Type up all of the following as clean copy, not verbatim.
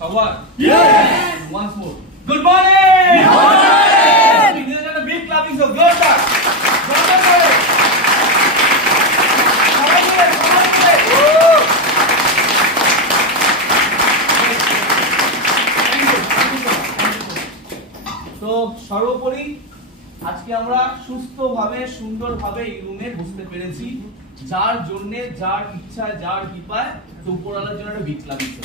Shower? Yes! Once more. Good morning! Good morning! This is a big clapping, so go start. Go start. তো সর্বোপরি আজকে আমরা সুস্থভাবে সুন্দরভাবে এই রুমে বসতে পেরেছি, যার জন্য যার ইচ্ছা যার কৃপায় তো উপরওয়ালার জন্য একটা বিট লাগিয়েছে।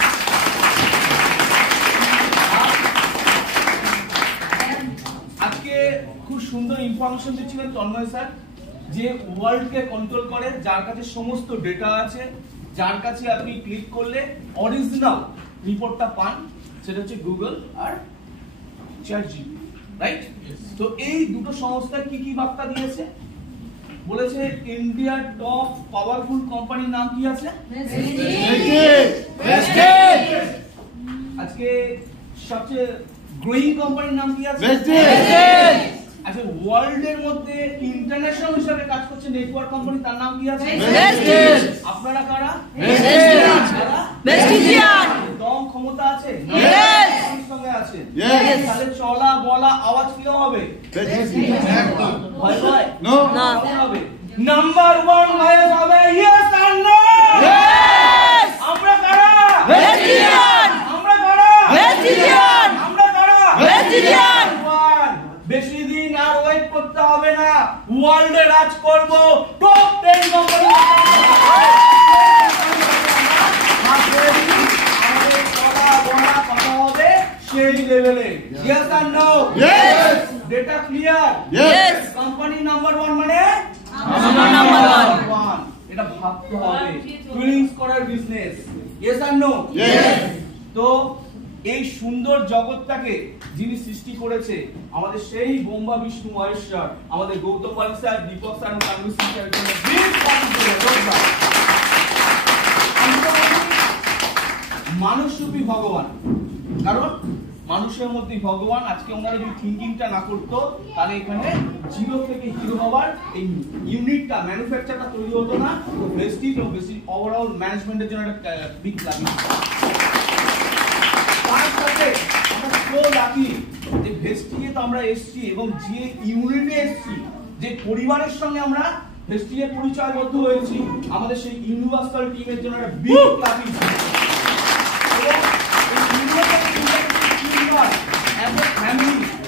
আজকে খুব সুন্দর ইনফরমেশন দিচ্ছিলেন তন্ময় স্যার, যে ওয়ার্ল্ডকে কন্ট্রোল করে, যার কাছে সমস্ত ডেটা আছে, যার কাছে আপনি ক্লিক করলে অরিজিনাল রিপোর্টটা পান, সেটা হচ্ছে গুগল আর চ্যাটজিপিটি, রাইট? তো এই দুটো সংস্থা কি কি বার্তা দিয়েছে? বলেছে ইন্ডিয়ার টপ পাওয়ারফুল কোম্পানির নাম কি আছে? আজকে সবচেয়ে গ্রোয়িং কোম্পানির নাম কি আছে? আচ্ছা, ওয়ার্ল্ডের মধ্যে ইন্টারন্যাশনাল হিসেবে কাজ করছে নেটওয়ার্ক কোম্পানি, তার নাম কি আছে? আপনারা কারা? দম ক্ষমতা আছে? সঙ্গে আছে? তাহলে চলা বলা আওয়াজ কি হবে? ভয় ভয় না হবে। নাম্বার 1 ভয়েস হবে ইয়েস আর নো। আমরা কারা? ভেজিটারিয়ান। আমরা কারা? ভেজিটারিয়ান। আমরা কারা? ভেজিটারিয়ান। বেশি দিন আর ওয়েট করতে হবে না, ওয়ার্ল্ডে রাজ করব, টপ 10 কোম্পানি আমাদের চলা বলা কথা হবে সেই লেভেলে। Yes or no? Yes. Data clear? Yes. Company number 1 মানে আমরা নাম্বার 1। এটা ভাবতে হবে, টুইনিংস করার business. Yes or no? Yes. তো এই সুন্দর জগৎটাকে যিনি সৃষ্টি করেছে, আমাদের সেই বোম্বা বিষ্ণু মহেশ্বর, আমাদের Gautam Palik sir, Deepak sir, Kanu sir, মানুষরূপী ভগবান। কারণ মানুষের মধ্যে ভগবান। আজকে ওনারা যদি থিঙ্কিংটা না করতো, তাহলে এখানে জিরো থেকে হিরো হওয়ার এই ইউনিটটা, ম্যানুফ্যাকচারটা তৈরি হতো না। তো ভেস্টিজ ও বেসিক ওভারঅল ম্যানেজমেন্টের জন্য একটা বিগ লাভি। তার সাথে আমরা সো লাকি যে ভেস্টিজে তো আমরা এসেছি, এবং যে ইউনিটে এসেছি, যে পরিবারের সঙ্গে আমরা ভেস্টিজে পরিচয়বদ্ধ হয়েছি, আমাদের সেই ইউনিভার্সাল টিমের জন্য একটা বিগ লাভি।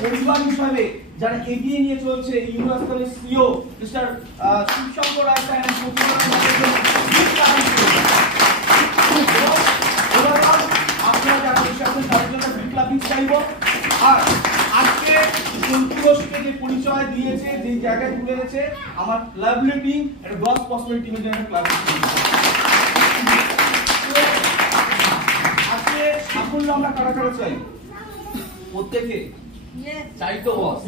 পরিবার হিসাবে যারা এগিয়ে নিয়ে চলছে, ইউনিভার্সালের সিও মিস্টার শিবশঙ্কর রায় স্যার, আপনারা যারা বসে আছেন তাদের জন্য বিপ্লবী চাইব। আর আজকে সন্তোষকে যে পরিচয় দিয়েছে, যে জায়গায় তুলে এনেছে, আমার লাভলি টিম, একটা গ্রস পসিবল টিমের জন্য ক্লাব। আজকে সাফল্য আমরা কারা কারা চাই? প্রত্যেকে চাই তো বস?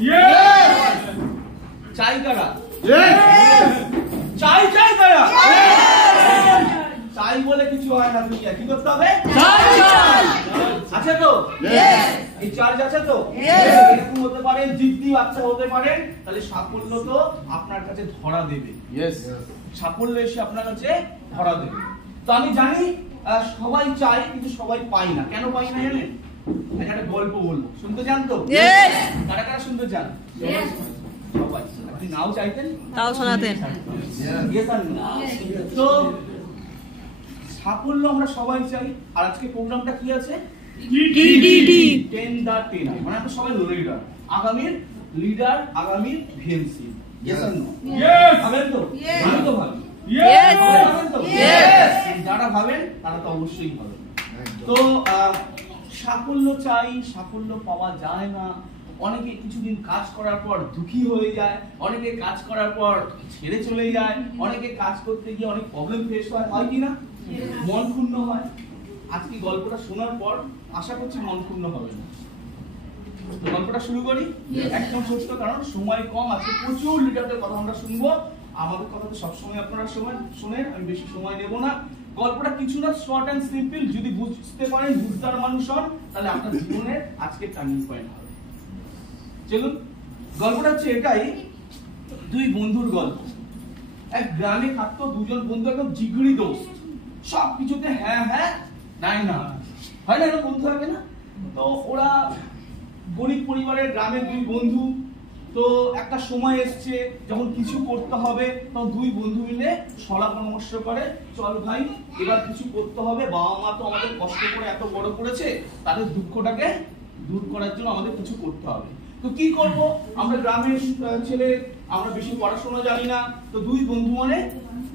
চাই কারা? চাই চাই কারা? চাই বলে কিছু হয় না, দুনিয়া কি করতে হবে? আছে তো? এই চার্জ আছে তো? এরকম হতে পারে, জিদ্দি বাচ্চা হতে পারে, তাহলে সাফল্য তো আপনার কাছে ধরা দেবে। সাফল্য এসে আপনার কাছে ধরা দেবে। তো আমি জানি সবাই চাই, কিন্তু সবাই পাই না। কেন পাই না জানেন? একটা গল্প বলবো, শুনতে চান তো? কারা কারা শুনতে চান? সবাই। আপনি নাও চাইতেন, তাও শোনাতেন। তো সাফল্য আমরা সবাই চাই। আর আজকে প্রোগ্রামটা কি আছে? মানে আমরা সবাই লিডার, আগামীর লিডার, আগামীর ভিএমসি। ভাবেন তো? আমি তো ভাবি। যারা ভাবেন তারা তো অবশ্যই ভাবেন। তো সাফল্য চাই, সাফল্য পাওয়া যায় না। অনেকে কিছুদিন কাজ করার পর দুঃখী হয়ে যায়, অনেকে কাজ করার পর ছেড়ে চলে যায়, অনেকে কাজ করতে গিয়ে অনেক প্রবলেম ফেস হয়, হয় কিনা? মন ক্ষুণ্ণ হয়। আজকে গল্পটা শোনার পর আশা করছি মন ক্ষুণ্ণ হবে না। গল্পটা শুরু করি। একদম সত্য, কারণ সময় কম আছে, প্রচুর লিডারদের কথা আমরা শুনবো। আমাদের কথা তো সবসময় আপনারা শোনেন, আমি বেশি সময় নেব না। গল্পটা কিছু না, শর্ট এন্ড সিম্পল। যদি বুঝতে পারেন, বুঝদার মানুষ হন, তাহলে আপনার জীবনের আজকে টার্নিং পয়েন্ট হবে। চলুন, গল্পটা হচ্ছে এটাই, দুই বন্ধুর গল্প। এক গ্রামে থাকতো দুজন বন্ধু, একদম জিগরি দোস্ত, সব কিছুতে হ্যাঁ হ্যাঁ নাই না, হয় না, এরকম বন্ধু থাকে না? তো ওরা গরিব পরিবারের গ্রামের দুই বন্ধু, তো একটা সময় এসছে যখন কিছু করতে হবে, তখন দুই বন্ধু মিলে সলা পরামর্শ করে, চল ভাই এবার কিছু করতে হবে, বাবা মা তো আমাদের কষ্ট করে এত বড় করেছে, তাদের দুঃখটাকে দূর করার জন্য আমাদের কিছু করতে হবে। তো কি করব, আমরা গ্রামের ছেলে, আমরা বেশি পড়াশোনা জানি না, তো দুই বন্ধু মানে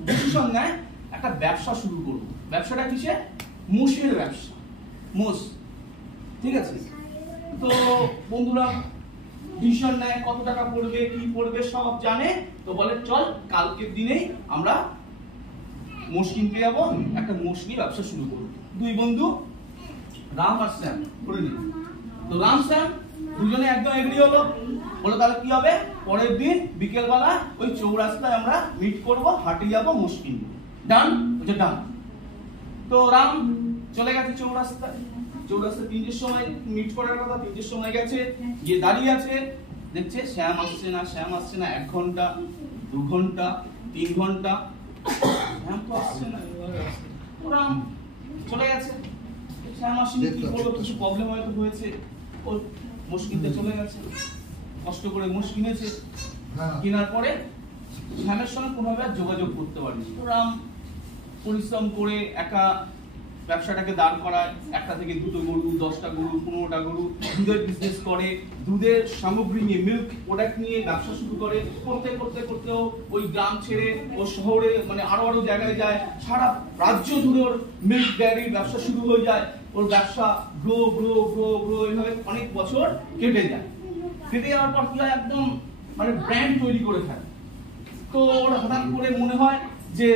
ডিসিশন নেয় একটা ব্যবসা শুরু করব। ব্যবসাটা কিসে? মোষের ব্যবসা, মোষ, ঠিক আছে? তো বন্ধুরা ডিসিশন নেয়, কত টাকা পড়বে, কি পড়বে সব জানে, তো বলে চল কালকের দিনেই আমরা মোষ কিনতে যাবো, একটা মোষ নিয়ে ব্যবসা শুরু করবো। দুই বন্ধু রাম আর শ্যাম করে নিল। তো রাম শ্যাম দুজনে একদম এগ্রি হলো, বলে তাহলে কি হবে, পরের দিন বিকেলবেলা ওই চৌরাস্তায় আমরা মিট করব, হাটে যাবো, মোষ কিনবো। ডান? বলছে ডান। তো রাম চলে গেছে চৌরাস্তায়, চৌরাস্তায় 3টের সময় মিট করার কথা, 3টের সময় গেছে, গিয়ে দাঁড়িয়ে আছে, দেখছে শ্যাম আসছে না, শ্যাম আসছে না, 1 ঘন্টা 2 ঘন্টা 3 ঘন্টা, শ্যাম তো আসছে না। রাম চলে গেছে, শ্যাম আসেনি, কি করবো, কিছু প্রবলেম হয়তো হয়েছে, ওর মোষ কিনতে চলে গেছে, কষ্ট করে মোষ কিনেছে, কেনার পরে শ্যামের সঙ্গে কোনোভাবে আর যোগাযোগ করতে পারেনি। রাম পরিশ্রম করে একা ব্যবসাটাকে দাঁড় করায়, 1টা থেকে 2টো গরু, 10টা গরু, 15টা গরু, দুধের বিজনেস করে, দুধের সামগ্রী নিয়ে, মিল্ক প্রোডাক্ট নিয়ে ব্যবসা শুরু করে। করতে করতে করতেও ওই গ্রাম ছেড়ে ও শহরে, মানে আরো জায়গায় যায়, সারা রাজ্য জুড়ে ওর মিল্ক ডেয়ারির ব্যবসা শুরু হয়ে যায়। ওর ব্যবসা গ্রো গ্রো গ্রো গ্রো এইভাবে অনেক বছর কেটে যায়। কেটে যাওয়ার পর কি হয়, একদম মানে ব্র্যান্ড তৈরি করে থাকে। তো ওর হঠাৎ করে মনে হয় যে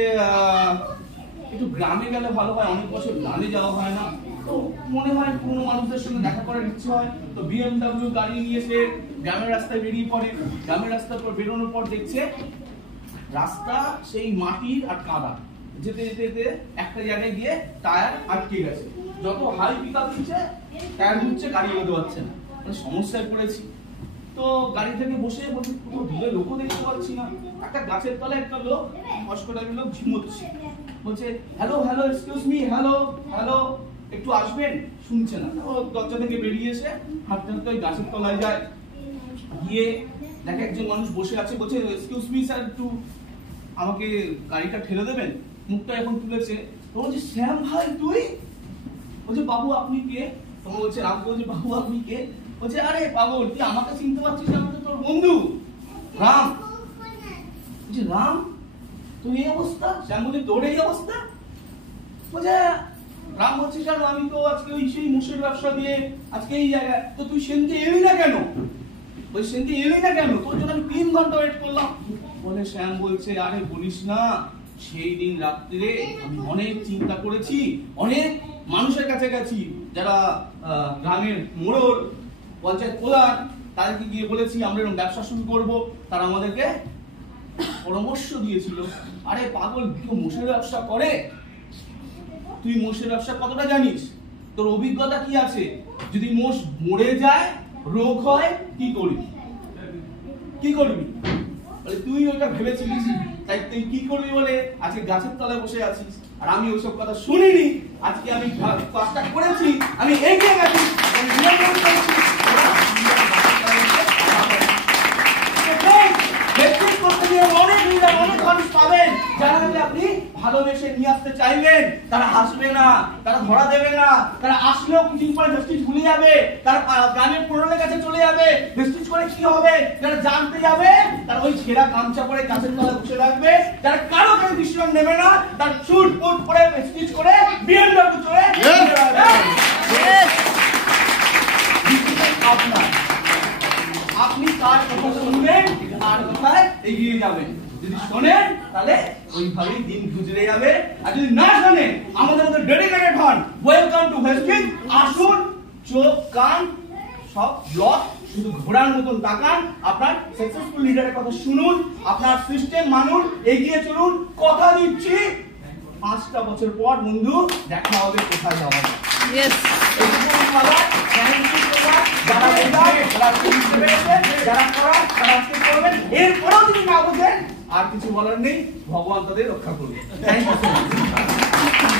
একটু গ্রামে গেলে ভালো হয়, অনেক বছর গ্রামে যাওয়া হয় না, তো মনে হয় কোনো মানুষদের সঙ্গে দেখা করার ইচ্ছে হয়। তো BMW গাড়ি নিয়ে সে গ্রামের রাস্তায় বেরিয়ে পড়ে। গ্রামের রাস্তার পর বেরোনোর পর দেখছে রাস্তা সেই মাটির আর কাদা, যেতে যেতে যেতে একটা জায়গায় গিয়ে টায়ার আটকে গেছে। যত হাই পিকআপ দিচ্ছে টায়ার ঘুরছে, গাড়ি এগোতে পারছে না, মানে সমস্যায় পড়েছি। তো গাড়ি থেকে বসে বলছে কোথাও দূরে লোকও দেখতে পাচ্ছি না, একটা গাছের তলায় একটা লোক, হসপিটালের লোক ঝিমোচ্ছে, বলছে hello hello excuse me, hello hello একটু আসবেন, শুনছে না। ও দরজা থেকে বেরিয়ে এসে হাঁটতে হাঁটতে ওই গাছের তলায় যায়, গিয়ে দেখে একজন মানুষ বসে আছে, বলছে এক্সকিউজ মি স্যার, একটু আমাকে গাড়িটা ঠেলে দেবেন। মুখটা এখন তুলেছে, তো বলছে শ্যাম ভাই তুই? বলছে বাবু আপনি কে? তখন বলছে রাম, বলছে বাবু আপনি কে? বলছে আরে পাগল, তুই আমাকে চিনতে পারছিস, আমি তো তোর বন্ধু রাম। বলছে রাম তুই এই অবস্থা? শ্যাম বলছে তোর এই অবস্থা? বলছে রাম বলছে কেন, আমি তো আজকে ওই সেই মোষের ব্যবসা দিয়ে আজকে এই জায়গায়, তো তুই সেনকে এলি না কেন? ওই সেনকে এলি না কেন? তোর জন্য আমি 3 ঘন্টা ওয়েট করলাম। বলে শ্যাম বলছে আরে বলিস না, সেই দিন রাত্রিরে আমি অনেক চিন্তা করেছি, অনেক মানুষের কাছে গেছি, যারা গ্রামের মোড়ল, পঞ্চায়েত প্রধান, তাদেরকে গিয়ে বলেছি আমরা এরকম ব্যবসা শুরু করব, তারা আমাদেরকে পরামর্শ দিয়েছিল। আরে পাগল, কেউ মোষের ব্যবসা করে? তুই মোষের ব্যবসা কতটা জানিস? তোর অভিজ্ঞতা কি আছে? যদি মোষ মরে যায়, রোগ হয়, কি করবি? কি করবি? তুই ওটা ভেবেছিলিস, তাই তুই কি করবি বলে আজকে গাছের তলায় বসে আছিস। আর আমি ওইসব কথা শুনিনি, আজকে আমি কাজটা করেছি, আমি এগিয়ে গেছি, অনেক মানুষ পাবেন যারা আপনি ভালোবেসে নিয়ে আসতে চাইবেন, তারা আসবে না, তারা ধরা দেবে না, তারা আসলেও কিছুদিন পরে ভেস্টিজ ভুলে যাবে, তারা গ্রামের পুরনের কাছে চলে যাবে। ভেস্টিজ করে কি হবে? যারা জানতে যাবে তারা ওই ছেঁড়া গামছা পরে গাছের তলায় বসে থাকবে, যারা কারো কাছে ডিসিশন নেবে না, তার চুট পুট করে ভেস্টিজ করে BMW চলে আপনি কার কথা শুনবেন, কার কথায় এগিয়ে যাবেন। যদি শোনেন তাহলে ওইভাবেই দিন গুজরে যাবে, আর যদি না শোনেন আমাদের মধ্যে ডেডিকেটেড হন, ওয়েলকাম টু ভেস্টিজ। আসুন, চোখ কান সব ব্লক, শুধু ঘোড়ার মতন তাকান, আপনার সাকসেসফুল লিডারের কথা শুনুন, আপনার সিস্টেম মানুন, এগিয়ে চলুন। কথা দিচ্ছি 5টা বছর পর বন্ধু দেখা হবে, কোথায় যাওয়া হবে। এরপরেও যদি না বোঝেন আর কিছু বলার নেই, ভগবান তাদের রক্ষা করবে। Thank you.